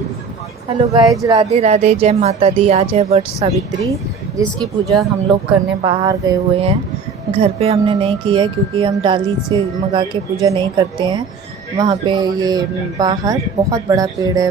Hello guys, Radhe Radhe, जय माता दी। आज है वट सावित्री, जिसकी पूजा हम लोग करने बाहर गए हुए हैं। घर पे हमने नहीं की है क्योंकि हम डाली से मंगा के पूजा नहीं करते हैं। वहाँ पे ये बाहर बहुत बड़ा पेड़ है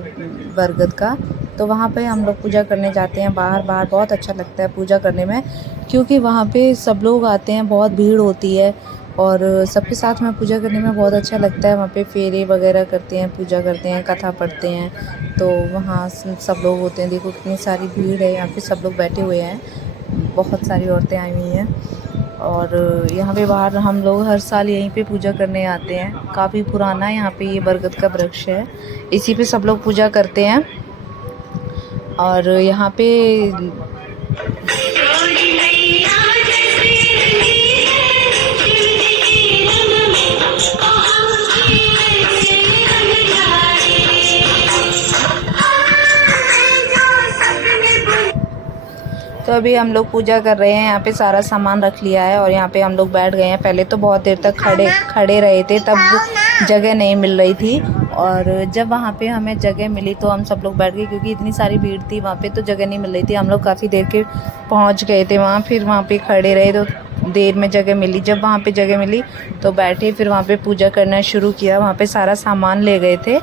बरगद का, तो वहाँ पे हम लोग पूजा करने जाते हैं। बाहर बाहर बहुत अच्छा लगता है पूजा करने में, क्योंकि वहाँ पे सब लोग आते हैं, बहुत भीड़ होती है और सबके साथ में पूजा करने में बहुत अच्छा लगता है। वहाँ पे फेरे वगैरह करते हैं, पूजा करते हैं, कथा पढ़ते हैं, तो वहाँ सब लोग होते हैं। देखो कितनी सारी भीड़ है, यहाँ पे सब लोग बैठे हुए हैं, बहुत सारी औरतें आई हुई हैं। और यहाँ पे बाहर हम लोग हर साल यहीं पे पूजा करने आते हैं। काफ़ी पुराना यहाँ पे ये बरगद का वृक्ष है, इसी पे सब लोग पूजा करते हैं। और यहाँ पे तो अभी हम लोग पूजा कर रहे हैं। यहाँ पे सारा सामान रख लिया है और यहाँ पे हम लोग बैठ गए हैं। पहले तो बहुत देर तक खड़े रहे थे, तब जगह नहीं मिल रही थी, और जब वहाँ पे हमें जगह मिली तो हम सब लोग बैठ गए, क्योंकि इतनी सारी भीड़ थी वहाँ पे तो जगह नहीं मिल रही थी। हम लोग काफ़ी देर के पहुँच गए थे वहाँ, फिर वहाँ पे खड़े रहे तो देर में जगह मिली। जब वहाँ पे जगह मिली तो बैठे, फिर वहाँ पे पूजा करना शुरू किया। वहाँ पे सारा सामान ले गए थे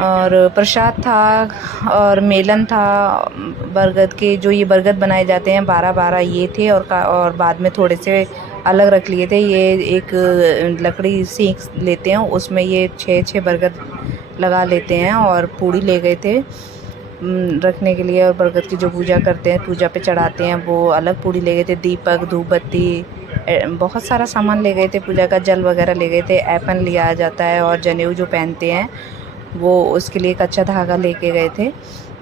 और प्रसाद था और मेलन था। बरगद के जो ये बरगद बनाए जाते हैं 12-12 ये थे, और बाद में थोड़े से अलग रख लिए थे। ये एक लकड़ी सीख लेते हैं, उसमें ये 6-6 बरगद लगा लेते हैं, और पूड़ी ले गए थे रखने के लिए। और बरगद की जो पूजा करते हैं, पूजा पे चढ़ाते हैं, वो अलग पूड़ी ले गए थे। दीपक, धूप बत्ती, बहुत सारा सामान ले गए थे। पूजा का जल वगैरह ले गए थे। ऐपन लिया जाता है, और जनेऊ जो पहनते हैं वो, उसके लिए एक अच्छा धागा लेके गए थे।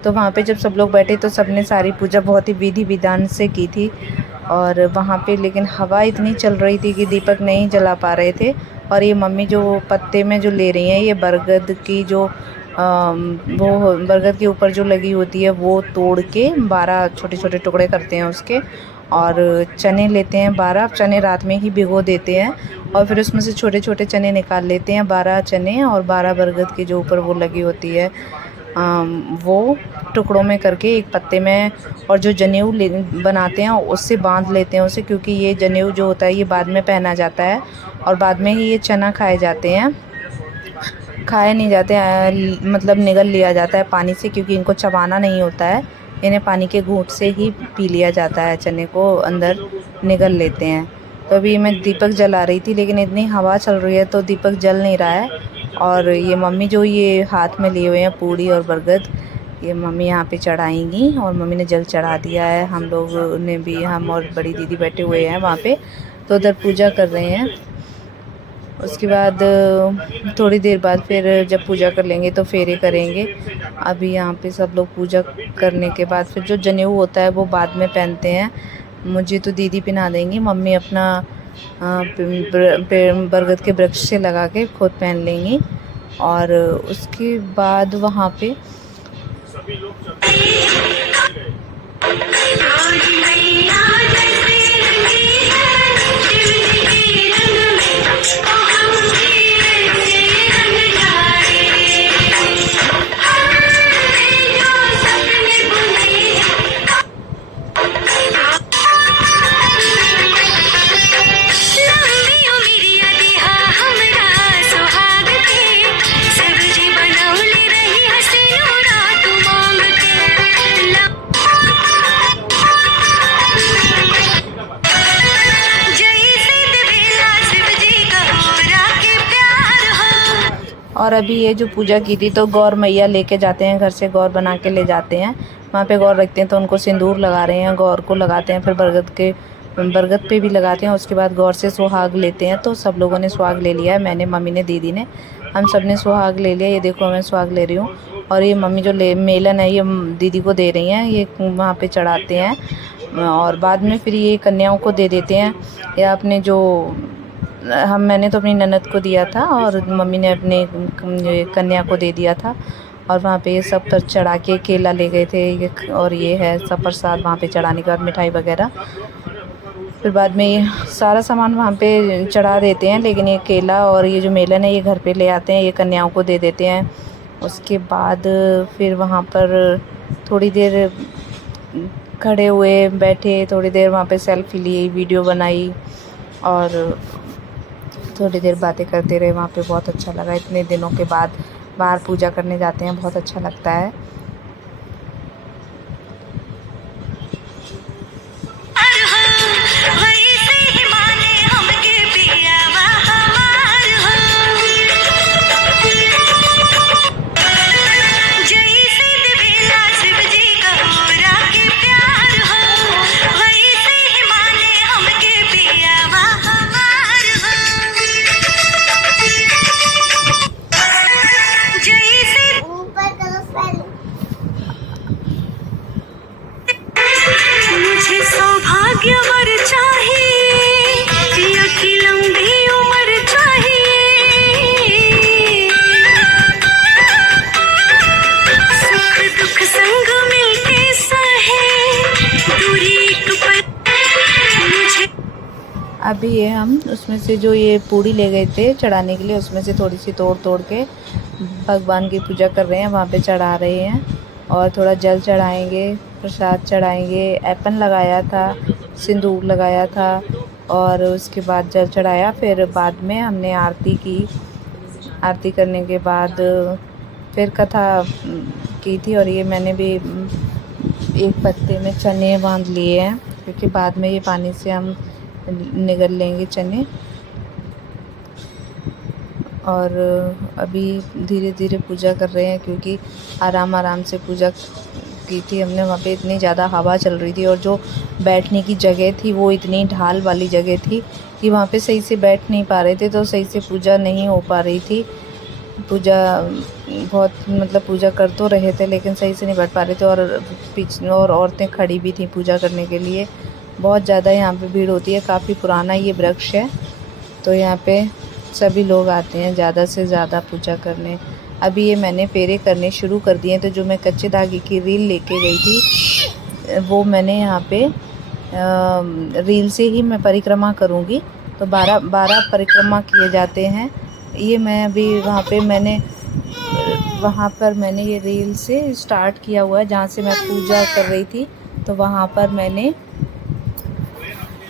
तो वहाँ पे जब सब लोग बैठे तो सबने सारी पूजा बहुत ही विधि विधान से की थी। और वहाँ पे लेकिन हवा इतनी चल रही थी कि दीपक नहीं जला पा रहे थे। और ये मम्मी जो पत्ते में जो ले रही हैं, ये बरगद की जो वो बरगद के ऊपर जो लगी होती है वो तोड़ के 12 छोटे छोटे टुकड़े करते हैं उसके। और चने लेते हैं 12 चने, रात में ही भिगो देते हैं, और फिर उसमें से छोटे छोटे चने निकाल लेते हैं। 12 चने और 12 बरगद के जो ऊपर वो लगी होती है, वो टुकड़ों में करके एक पत्ते में, और जो जनेऊ बनाते हैं उससे बांध लेते हैं उसे, क्योंकि ये जनेऊ जो होता है ये बाद में पहना जाता है, और बाद में ही ये चना खाए जाते हैं। खाए नहीं जाते हैं, मतलब निगल लिया जाता है पानी से, क्योंकि इनको चबाना नहीं होता है। इन्हें पानी के घूंट से ही पी लिया जाता है, चने को अंदर निगल लेते हैं। तो अभी मैं दीपक जला रही थी, लेकिन इतनी हवा चल रही है तो दीपक जल नहीं रहा है। और ये मम्मी जो ये हाथ में लिए हुए हैं पूड़ी और बरगद, ये मम्मी यहाँ पे चढ़ाएंगी, और मम्मी ने जल चढ़ा दिया है। हम लोग ने भी, हम और बड़ी दीदी बैठे हुए हैं वहाँ पे, तो उधर पूजा कर रहे हैं। उसके बाद थोड़ी देर बाद फिर जब पूजा कर लेंगे तो फेरे करेंगे। अभी यहाँ पे सब लोग पूजा करने के बाद फिर जो जनेऊ होता है वो बाद में पहनते हैं। मुझे तो दीदी पहना देंगी, मम्मी अपना बरगद के वृक्ष से लगा के खुद पहन लेंगी। और उसके बाद वहाँ पे और अभी ये जो पूजा की थी तो गौर मैया लेके जाते हैं, घर से गौर बना के ले जाते हैं, वहाँ पे गौर रखते हैं, तो उनको सिंदूर लगा रहे हैं, गौर को लगाते हैं, फिर बरगद पे भी लगाते हैं। उसके बाद गौर से सुहाग लेते हैं। तो सब लोगों ने सुहाग ले लिया है, मैंने, मम्मी ने, दीदी ने, हम सब ने सुहाग ले लिया। ये देखो मैं सुहाग ले रही हूँ, और ये मम्मी जो मेलन है ये दीदी को दे रही हैं, ये वहाँ पे चढ़ाते हैं। और बाद में फिर ये कन्याओं को दे देते हैं, या अपने जो मैंने तो अपनी ननद को दिया था, और मम्मी ने अपने कन्या को दे दिया था। और वहाँ पे ये सब पर चढ़ा के केला ले गए थे, और ये है सब प्रसाद वहाँ पे चढ़ाने के बाद, मिठाई वगैरह। फिर बाद में ये सारा सामान वहाँ पे चढ़ा देते हैं, लेकिन ये केला और ये जो मेलन है ये घर पे ले आते हैं, ये कन्याओं को दे देते हैं। उसके बाद फिर वहाँ पर थोड़ी देर खड़े हुए, बैठे, थोड़ी देर वहाँ पे सेल्फ़ी ली, वीडियो बनाई और थोड़ी देर बातें करते रहे। वहाँ पे बहुत अच्छा लगा। इतने दिनों के बाद बाहर पूजा करने जाते हैं, बहुत अच्छा लगता है। अभी ये हम उसमें से जो ये पूड़ी ले गए थे चढ़ाने के लिए, उसमें से थोड़ी सी तोड़ के भगवान की पूजा कर रहे हैं, वहाँ पे चढ़ा रहे हैं। और थोड़ा जल चढ़ाएंगे, प्रसाद चढ़ाएंगे। एपन लगाया था, सिंदूर लगाया था और उसके बाद जल चढ़ाया। फिर बाद में हमने आरती की। आरती करने के बाद फिर कथा की थी। और ये मैंने भी एक पत्ते में चने बांध लिए हैं, क्योंकि बाद में ये पानी से हम निगल लेंगे चने। और अभी धीरे धीरे पूजा कर रहे हैं, क्योंकि आराम से पूजा की थी हमने। वहाँ पे इतनी ज़्यादा हवा चल रही थी और जो बैठने की जगह थी वो इतनी ढाल वाली जगह थी कि वहाँ पे सही से बैठ नहीं पा रहे थे, तो सही से पूजा नहीं हो पा रही थी। पूजा बहुत मतलब पूजा कर तो रहे थे लेकिन सही से नहीं बैठ पा रहे थे। और पीछे और औरतें खड़ी भी थी पूजा करने के लिए। बहुत ज़्यादा यहाँ पे भीड़ होती है। काफ़ी पुराना ये वृक्ष है, तो यहाँ पे सभी लोग आते हैं ज़्यादा से ज़्यादा पूजा करने। अभी ये मैंने फेरे करने शुरू कर दिए। तो जो मैं कच्चे धागे की रील लेके गई थी, वो मैंने यहाँ पे रील से ही मैं परिक्रमा करूँगी। तो 12 परिक्रमा किए जाते हैं। ये मैं अभी वहाँ पर मैंने ये रील से स्टार्ट किया हुआ है, जहाँ से मैं पूजा कर रही थी। तो वहाँ पर मैंने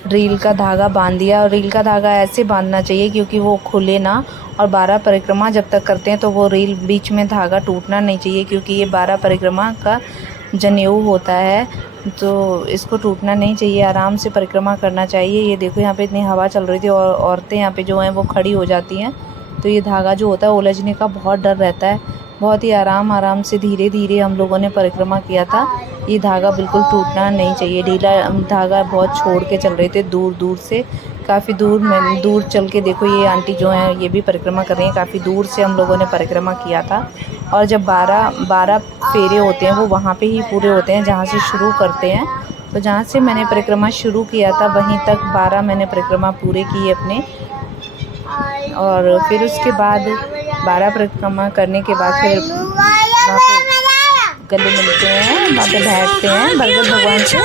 रील का धागा बांध दिया। और रील का धागा ऐसे बांधना चाहिए क्योंकि वो खुले ना। और 12 परिक्रमा जब तक करते हैं तो वो रील बीच में धागा टूटना नहीं चाहिए, क्योंकि ये 12 परिक्रमा का जनेऊ होता है, तो इसको टूटना नहीं चाहिए। आराम से परिक्रमा करना चाहिए। ये देखो यहाँ पे इतनी हवा चल रही थी और औरतें यहाँ पे जो हैं वो खड़ी हो जाती हैं, तो ये धागा जो होता है उलझने का बहुत डर रहता है। बहुत ही आराम से धीरे धीरे हम लोगों ने परिक्रमा किया था। ये धागा बिल्कुल टूटना नहीं चाहिए। ढीला धागा बहुत छोड़ के चल रहे थे दूर से, काफ़ी दूर चल के। देखो ये आंटी जो हैं ये भी परिक्रमा कर रही हैं। काफ़ी दूर से हम लोगों ने परिक्रमा किया था। और जब 12 फेरे होते हैं वो वहाँ पे ही पूरे होते हैं जहाँ से शुरू करते हैं। तो जहाँ से मैंने परिक्रमा शुरू किया था वहीं तक 12 मैंने परिक्रमा पूरे किए अपने। और फिर उसके बाद 12 परिक्रमा करने के बाद फिर वहाँ पे गले मिलते हैं, वहाँ पे बैठते हैं भगवत भगवान से।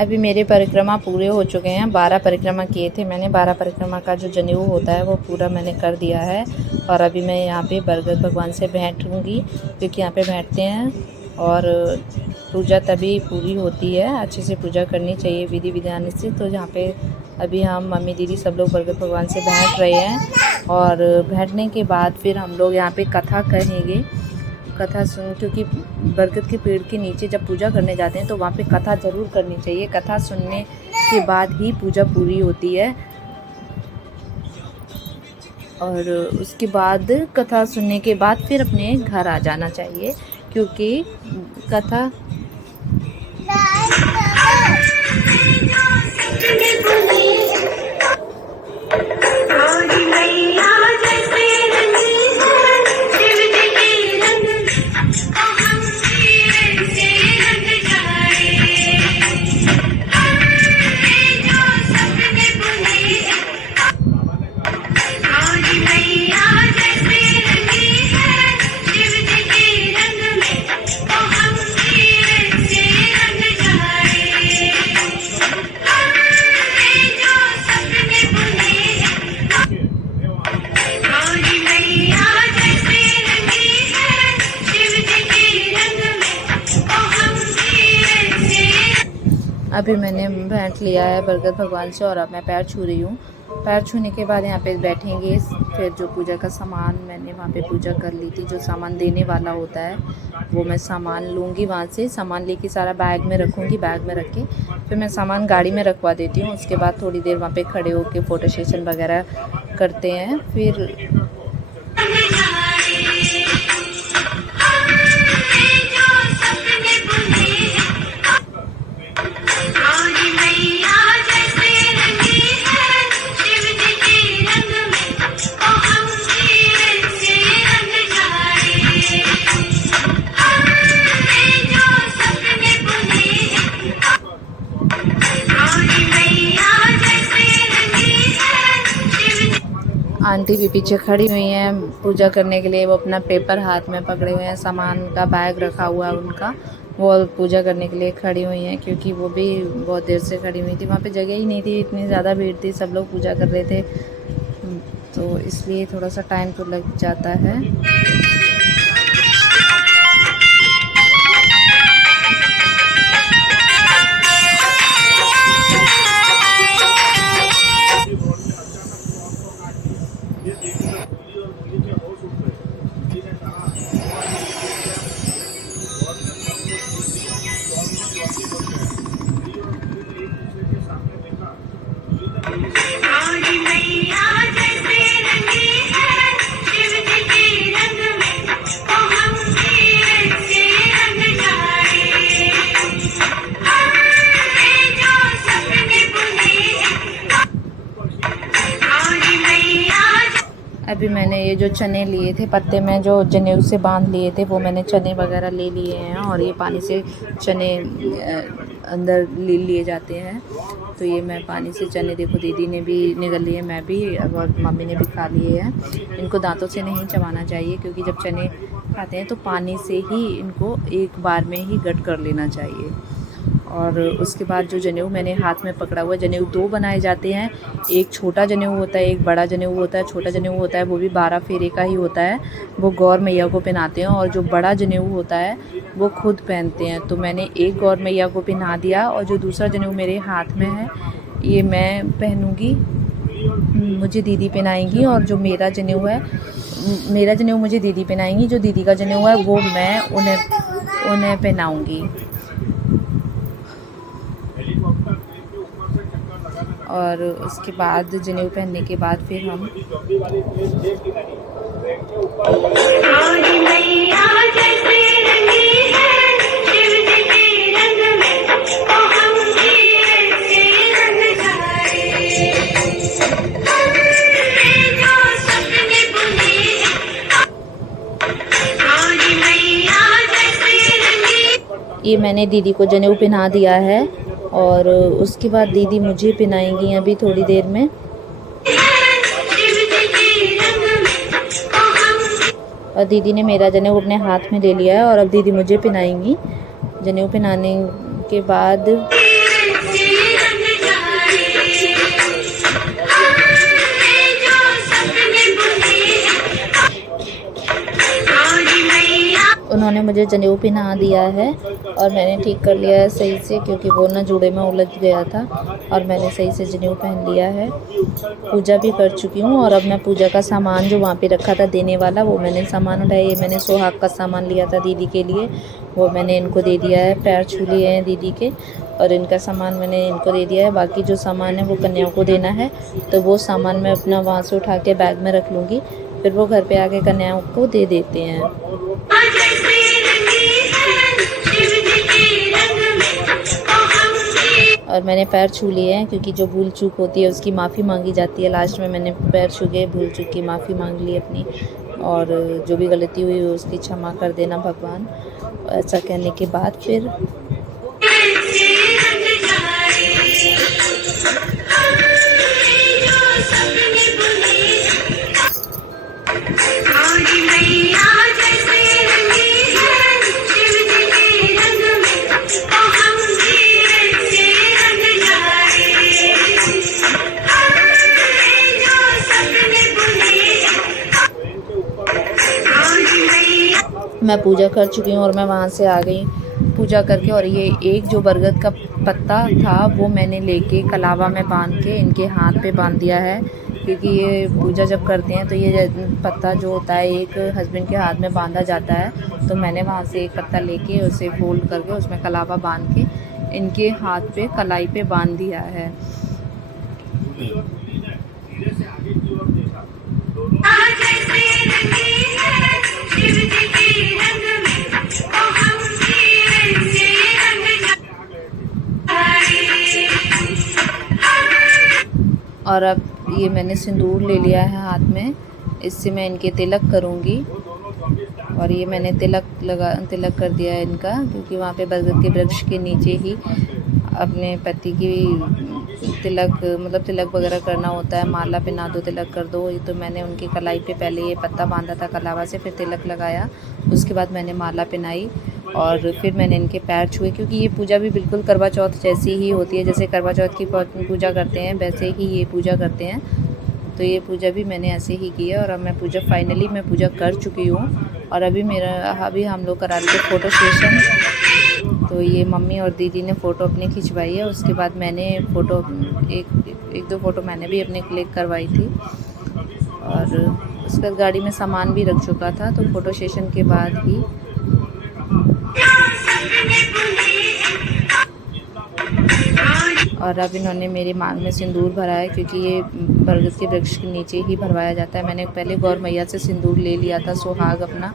अभी मेरे परिक्रमा पूरे हो चुके हैं। 12 परिक्रमा किए थे मैंने। 12 परिक्रमा का जो जनेऊ होता है वो पूरा मैंने कर दिया है। और अभी मैं यहाँ पे बरगद भगवान से बैठूँगी, क्योंकि यहाँ पे बैठते हैं और पूजा तभी पूरी होती है। अच्छे से पूजा करनी चाहिए विधि विधान से। तो यहाँ पे अभी हम मम्मी दीदी सब लोग बरगद भगवान से बैठ रहे हैं। और बैठने के बाद फिर हम लोग यहाँ पे कथा कहेंगे। कथा सुन, क्योंकि बरगद के पेड़ के नीचे जब पूजा करने जाते हैं तो वहाँ पे कथा ज़रूर करनी चाहिए। कथा सुनने के बाद ही पूजा पूरी होती है। और उसके बाद कथा सुनने के बाद फिर अपने घर आ जाना चाहिए, क्योंकि कथा अभी मैंने बैठ लिया है बरगद भगवान से और अब मैं पैर छू रही हूँ। पैर छूने के बाद यहाँ पे बैठेंगे। फिर जो पूजा का सामान मैंने वहाँ पे पूजा कर ली थी, जो सामान देने वाला होता है वो मैं सामान लूँगी वहाँ से। सामान लेके सारा बैग में रखूँगी। बैग में रख के फिर मैं सामान गाड़ी में रखवा देती हूँ। उसके बाद थोड़ी देर वहाँ पे खड़े होके फ़ोटो सेशन वगैरह करते हैं। फिर आंटी भी पीछे खड़ी हुई हैं पूजा करने के लिए। वो अपना पेपर हाथ में पकड़े हुए हैं, सामान का बैग रखा हुआ है उनका। वो पूजा करने के लिए खड़ी हुई हैं, क्योंकि वो भी बहुत देर से खड़ी हुई थी। वहाँ पे जगह ही नहीं थी, इतनी ज़्यादा भीड़ थी, सब लोग पूजा कर रहे थे, तो इसलिए थोड़ा सा टाइम तो लग जाता है। अभी मैंने ये जो चने लिए थे पत्ते में जो जनेऊ से बांध लिए थे, वो मैंने चने वगैरह ले लिए हैं। और ये पानी से चने अंदर ले लिए जाते हैं। तो ये मैं पानी से चने, देखो दीदी ने भी निगल लिए, मैं भी, और मम्मी ने भी खा लिए हैं। इनको दांतों से नहीं चबाना चाहिए, क्योंकि जब चने खाते हैं तो पानी से ही इनको एक बार में ही गट कर लेना चाहिए। और उसके बाद जो जनेऊ मैंने हाथ में पकड़ा हुआ है, जनेऊ 2 बनाए जाते हैं। एक छोटा जनेऊ होता है, एक बड़ा जनेऊ होता है। छोटा जनेऊ होता है वो भी 12 फेरे का ही होता है, वो गौर मैया को पहनाते हैं। और जो बड़ा जनेऊ होता है वो खुद पहनते हैं। तो मैंने एक गौर मैया को पहना दिया, और जो दूसरा जनेऊ मेरे हाथ में है ये मैं पहनूँगी, मुझे दीदी पहनाएंगी। और जो मेरा जनेऊ है, मेरा जनेऊ मुझे दीदी पहनाएंगी, जो दीदी का जनेऊ है वो मैं उन्हें पहनाऊँगी। और उसके बाद जनेऊ पहनने के बाद फिर हम ये मैंने दीदी को जनेऊ पहना दिया है। और उसके बाद दीदी मुझे पहनाएंगी अभी थोड़ी देर में। और दीदी ने मेरा जनेऊ अपने हाथ में ले लिया है, और अब दीदी मुझे पहनाएंगी। जनेऊ पहनाने के बाद उन्होंने मुझे जनेऊ पहना दिया है और मैंने ठीक कर लिया है सही से, क्योंकि वो ना जूड़े में उलझ गया था और मैंने सही से जनेऊ पहन लिया है। पूजा भी कर चुकी हूँ और अब मैं पूजा का सामान जो वहाँ पे रखा था देने वाला, वो मैंने सामान उठाया। ये मैंने सुहाग का सामान लिया था दीदी के लिए, वो मैंने इनको दे दिया है। पैर छू लिए हैं दीदी के और इनका सामान मैंने इनको दे दिया है। बाकी जो सामान है वो कन्याओं को देना है, तो वो सामान मैं अपना वहाँ से उठा के बैग में रख लूँगी, फिर वो घर पे आके कन्याओं को दे देते हैं। और मैंने पैर छू लिए हैं, क्योंकि जो भूल चूक होती है उसकी माफ़ी मांगी जाती है। लास्ट में मैंने पैर छू के भूल चूक की माफ़ी मांग ली अपनी, और जो भी गलती हुई उसकी क्षमा कर देना भगवान। ऐसा कहने के बाद फिर मैं पूजा कर चुकी हूँ और मैं वहाँ से आ गई पूजा करके। और ये एक जो बरगद का पत्ता था वो मैंने लेके कलावा में बांध के इनके हाथ पे बांध दिया है, क्योंकि ये पूजा जब करते हैं तो ये पत्ता जो होता है एक हस्बैंड के हाथ में बांधा जाता है। तो मैंने वहाँ से एक पत्ता लेके उसे फोल्ड करके उसमें कलावा बांध के इनके हाथ पे कलाई पे बांध दिया है। और अब ये मैंने सिंदूर ले लिया है हाथ में, इससे मैं इनके तिलक करूँगी। और ये मैंने तिलक कर दिया है इनका, क्योंकि वहाँ पे बरगद के वृक्ष के नीचे ही अपने पति की तिलक वगैरह करना होता है। माला पहना दो, तिलक कर दो। तो मैंने उनकी कलाई पे पहले ये पत्ता बांधा था कलावा से, फिर तिलक लगाया, उसके बाद मैंने माला पहनाई और फिर मैंने इनके पैर छुए, क्योंकि ये पूजा भी बिल्कुल करवा चौथ जैसी ही होती है। जैसे करवा चौथ की पूजा करते हैं वैसे ही ये पूजा करते हैं। तो ये पूजा भी मैंने ऐसे ही की है। और अब मैं फाइनली पूजा कर चुकी हूँ। और अभी हम लोग करा रहे थे फ़ोटो सेशन। तो ये मम्मी और दीदी ने फ़ोटो अपनी खिंचवाई है, उसके बाद मैंने फ़ोटो एक दो फ़ोटो मैंने भी अपने क्लिक करवाई थी। और उसके बाद गाड़ी में सामान भी रख चुका था, तो फ़ोटो सेशन के बाद ही और अब इन्होंने मेरे मांग में सिंदूर भरा है, क्योंकि ये बरगद के वृक्ष के नीचे ही भरवाया जाता है। मैंने पहले गौर मैया से सिंदूर ले लिया था सुहाग अपना,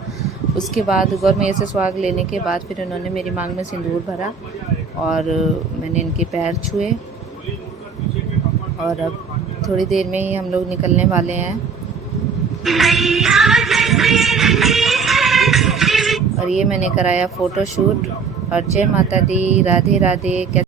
उसके बाद गौर मैया से सुहाग लेने के बाद फिर इन्होंने मेरी मांग में सिंदूर भरा और मैंने इनके पैर छुए। और अब थोड़ी देर में ही हम लोग निकलने वाले हैं। और ये मैंने कराया फ़ोटो शूट। और जय माता दी, राधे राधे।